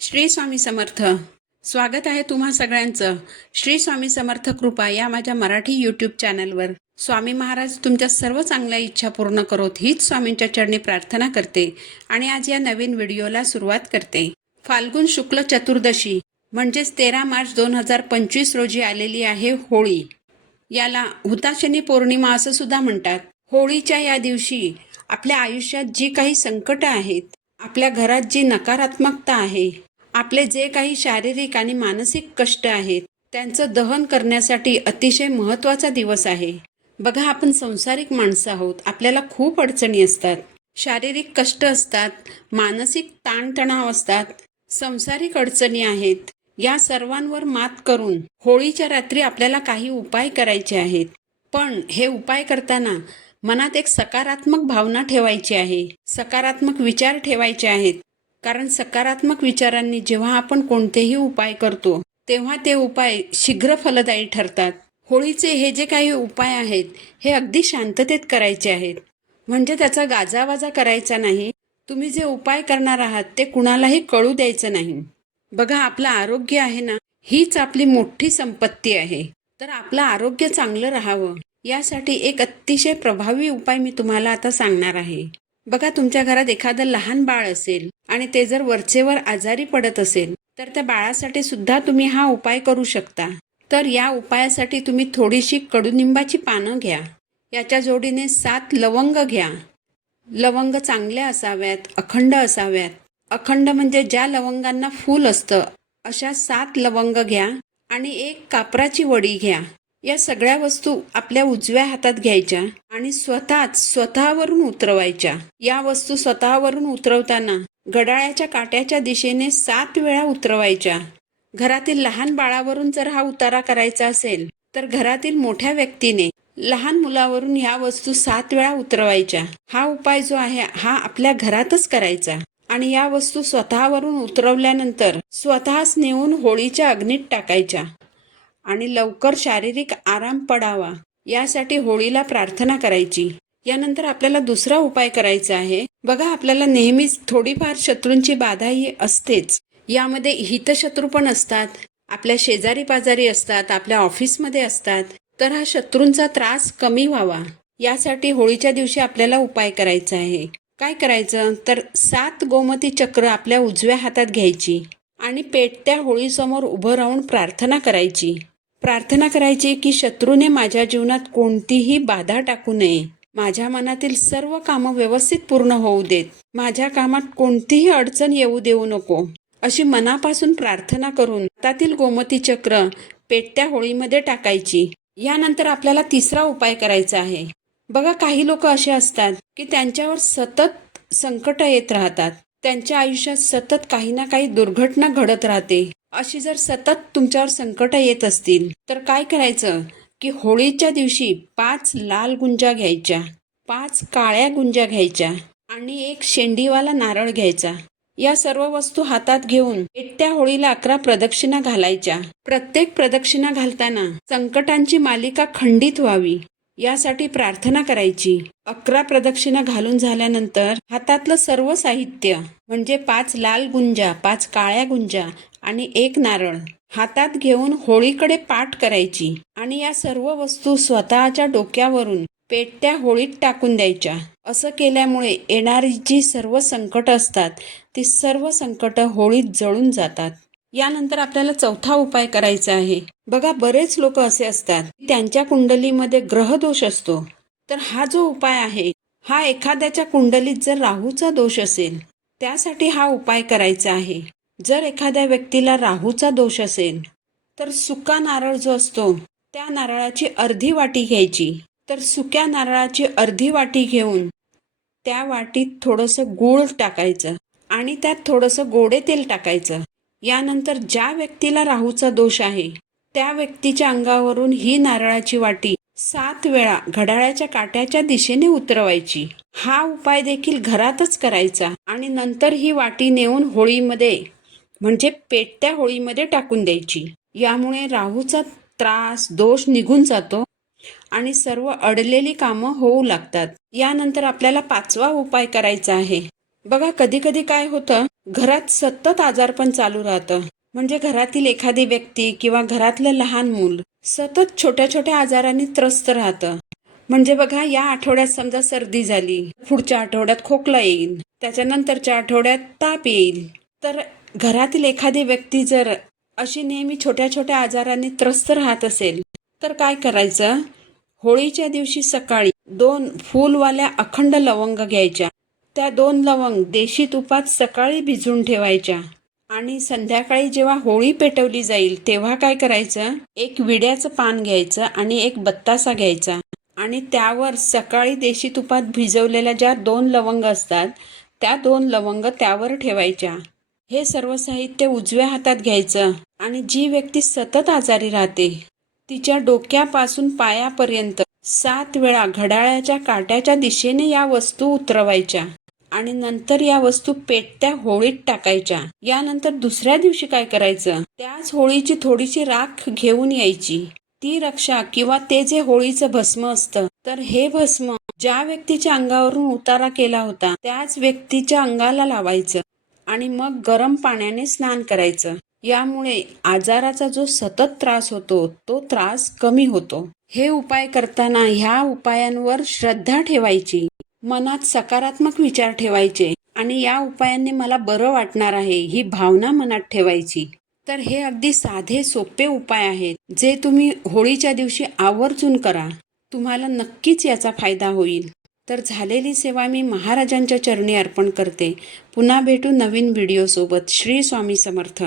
श्री स्वामी समर्थ. स्वागत आहे तुम्हा सगळ्यांचं श्री स्वामी समर्थ कृपा या माझ्या मराठी यूट्यूब चॅनलवर. स्वामी महाराज तुमच्या सर्व चांगल्या इच्छा पूर्ण करोत हीच स्वामींच्या चरणी प्रार्थना करते आणि आज या नवीन व्हिडिओला सुरुवात करते. फाल्गुन शुक्ल चतुर्दशी म्हणजेच 13 मार्च 2025 रोजी आलेली आहे होळी. याला हुताशनी पौर्णिमा असं सुद्धा म्हणतात. होळीच्या या दिवशी आपल्या आयुष्यात जी काही संकट आहेत, आपल्या घरात जी नकारात्मकता आहे, आपले जे काही शारीरिक आणि मानसिक कष्ट आहेत त्यांचं दहन करण्यासाठी अतिशय महत्त्वाचा दिवस आहे. बघा, आपण संसारिक माणसं आहोत, आपल्याला खूप अडचणी असतात, शारीरिक कष्ट असतात, मानसिक ताणतणाव असतात, संसारिक अडचणी आहेत. या सर्वांवर मात करून होळीच्या रात्री आपल्याला काही उपाय करायचे आहेत. पण हे उपाय करताना मनात एक सकारात्मक भावना ठेवायची आहे, सकारात्मक विचार ठेवायचे आहेत. कारण सकारात्मक विचारांनी जेव्हा आपण कोणतेही उपाय करतो तेव्हा ते उपाय शीघ्र फलदायी ठरतात. होळीचे हे जे काही उपाय आहेत हे अगदी शांततेत करायचे आहेत, म्हणजे त्याचा गाजावाजा करायचा नाही. तुम्ही जे उपाय करणार आहात ते कुणालाही कळू द्यायचं नाही. बघा, आपलं आरोग्य आहे ना, हीच आपली मोठी संपत्ती आहे. तर आपलं आरोग्य चांगलं राहावं यासाठी एक अतिशय प्रभावी उपाय मी तुम्हाला आता सांगणार आहे. बघा, तुमच्या घरात एखादं लहान बाळ असेल आणि ते जर वरचेवर आजारी पडत असेल तर त्या बाळासाठी सुद्धा तुम्ही हा उपाय करू शकता. तर या उपायासाठी तुम्ही थोडीशी कडुनिंबाची पानं घ्या, याच्या जोडीने 7 लवंग घ्या. लवंग चांगल्या असाव्यात, अखंड असाव्यात. अखंड म्हणजे ज्या लवंगांना फूल असतं अशा 7 लवंग घ्या आणि एक कापराची वडी घ्या. या सगळ्या वस्तू आपल्या उजव्या हातात घ्यायच्या आणि स्वतःवरून उतरवायच्या. या वस्तू स्वतःवरून उतरवताना घड्याळाच्या काट्याच्या दिशेने 7 वेळा उतरवायच्या. घरातील लहान बाळावरून जर हा उतारा करायचा असेल तर घरातील मोठ्या व्यक्तीने लहान मुलावरून ह्या वस्तू 7 वेळा उतरवायच्या. हा उपाय जो आहे हा आपल्या घरातच करायचा आणि या वस्तू स्वतःवरून उतरवल्यानंतर स्वतःच नेऊन होळीच्या अग्नीत टाकायच्या आणि लवकर शारीरिक आराम पडावा यासाठी होळीला प्रार्थना करायची. यानंतर आपल्याला दुसरा उपाय करायचा आहे. बघा, आपल्याला नेहमीच थोडीफार शत्रूंची बाधाही असतेच. यामध्ये हितशत्रू पण असतात, आपल्या शेजारी पाजारी असतात, आपल्या ऑफिसमध्ये असतात. तर हा शत्रूंचा त्रास कमी व्हावा यासाठी होळीच्या दिवशी आपल्याला उपाय करायचा आहे. काय करायचं तर 7 गोमती चक्र आपल्या उजव्या हातात घ्यायची आणि पेटत्या होळीसमोर उभं राहून प्रार्थना करायची. प्रार्थना करायची की शत्रूने माझ्या जीवनात कोणतीही बाधा टाकू नये, माझ्या मनातील सर्व कामं व्यवस्थित पूर्ण होऊ देत, माझ्या कामात कोणतीही अडचण येऊ देऊ नको, अशी मनापासून प्रार्थना करून हातातील गोमती चक्र पेटत्या होळीमध्ये टाकायची. यानंतर आपल्याला तिसरा उपाय करायचा आहे. बघा, काही लोक असे असतात की त्यांच्यावर सतत संकट येत राहतात, त्यांच्या आयुष्यात सतत काही ना काही दुर्घटना घडत राहते. अशी जर सतत तुमच्यावर संकट येत असतील तर काय करायचं की होळीच्या दिवशी 5 लाल गुंजा घ्यायच्या, 5 काळ्या गुंजा घ्यायच्या आणि एक शेंडीवाला नारळ घ्यायचा. या सर्व वस्तू हातात घेऊन पेटत्या होळीला 11 प्रदक्षिणा घालायच्या. प्रत्येक प्रदक्षिणा घालताना संकटांची मालिका खंडित व्हावी यासाठी प्रार्थना करायची. 11 प्रदक्षिणा घालून झाल्यानंतर हातातलं सर्व साहित्य म्हणजे 5 लाल गुंजा, 5 काळ्या गुंजा आणि एक नारळ हातात घेऊन होळीकडे पाठ करायची आणि या सर्व वस्तू स्वतःच्या डोक्यावरून पेटत्या होळीत टाकून द्यायच्या. असं केल्यामुळे येणारी जी सर्व संकट असतात ती सर्व संकट होळीत जळून जातात. यानंतर आपल्याला चौथा उपाय करायचा आहे. बघा, बरेच लोक असे असतात त्यांच्या कुंडलीमध्ये ग्रहदोष असतो. तर हा जो उपाय आहे हा एखाद्याच्या कुंडलीत जर राहूचा दोष असेल त्यासाठी हा उपाय करायचा आहे. जर एखाद्या व्यक्तीला राहूचा दोष असेल तर सुका नारळ जो असतो त्या नारळाची अर्धी वाटी घ्यायची. तर सुक्या नारळाची अर्धी वाटी घेऊन त्या वाटीत थोडंसं गूळ टाकायचं आणि त्यात थोडंसं गोडे तेल टाकायचं. यानंतर ज्या व्यक्तीला राहूचा दोष आहे त्या व्यक्तीच्या अंगावरून ही नारळाची वाटी 7 वेळा घड्याळाच्या काट्याच्या दिशेने उतरवायची. हा उपाय देखील घरातच करायचा आणि नंतर ही वाटी नेऊन होळीमध्ये म्हणजे पेटत्या होळीमध्ये टाकून द्यायची. यामुळे राहूचा त्रास दोष निघून जातो आणि सर्व अडलेली कामं होऊ लागतात. यानंतर आपल्याला 5वा उपाय करायचा आहे. बघा, कधी कधी काय होतं, घरात सतत आजारपण चालू राहतं. म्हणजे घरातील एखादी व्यक्ती किंवा घरातलं लहान मूल सतत छोट्या छोट्या आजारांनी त्रस्त राहतं. म्हणजे बघा, या आठवड्यात समजा सर्दी झाली, पुढच्या आठवड्यात खोकला येईल, त्याच्यानंतरच्या आठवड्यात ताप येईल. तर घरातील एखादी व्यक्ती जर अशी नेहमी छोट्या छोट्या आजारांनी त्रस्त राहत असेल, तर काय करायचं? होळीच्या दिवशी सकाळी 2 फुलवाल्या अखंड लवंग घ्यायच्या. त्या 2 लवंग देशी तुपात सकाळी भिजवून ठेवायच्या आणि संध्याकाळी जेव्हा होळी पेटवली जाईल तेव्हा काय करायचं? एक विड्याचं पान घ्यायचं आणि एक बत्तासा घ्यायचा आणि त्यावर सकाळी देशी तुपात भिजवलेल्या ज्या 2 लवंग असतात त्या 2 लवंग त्यावर ठेवायच्या. हे सर्व साहित्य उजव्या हातात घ्यायचं आणि जी व्यक्ती सतत आजारी राहते तिच्या डोक्यापासून पायापर्यंत 7 वेळा घड्याळाच्या काट्याच्या दिशेने या वस्तू उतरवायच्या आणि नंतर या वस्तू पेटत्या होळीत टाकायच्या. यानंतर दुसऱ्या दिवशी काय करायचं? त्याच होळीची थोडीशी राख घेऊन यायची. ती रक्षा किंवा ते जे होळीचं भस्म असतं, तर हे भस्म ज्या व्यक्तीच्या अंगावरून उतारा केला होता त्याच व्यक्तीच्या अंगाला लावायचं आणि मग गरम पाण्याने स्नान करायचं. यामुळे आजाराचा जो सतत त्रास होतो तो त्रास कमी होतो. हे उपाय करताना ह्या उपायांवर श्रद्धा ठेवायची, मनात सकारात्मक विचार ठेवायचे आणि या उपायांनी मला बरं वाटणार आहे ही भावना मनात ठेवायची. तर हे अगदी साधे सोपे उपाय आहेत जे तुम्ही होळीच्या दिवशी आवर्जून करा. तुम्हाला नक्कीच याचा फायदा होईल. तर झालेली सेवा मी महाराजांच्या चरणी अर्पण करते. पुन्हा भेटू नवीन व्हिडिओ सोबत. श्री स्वामी समर्थ.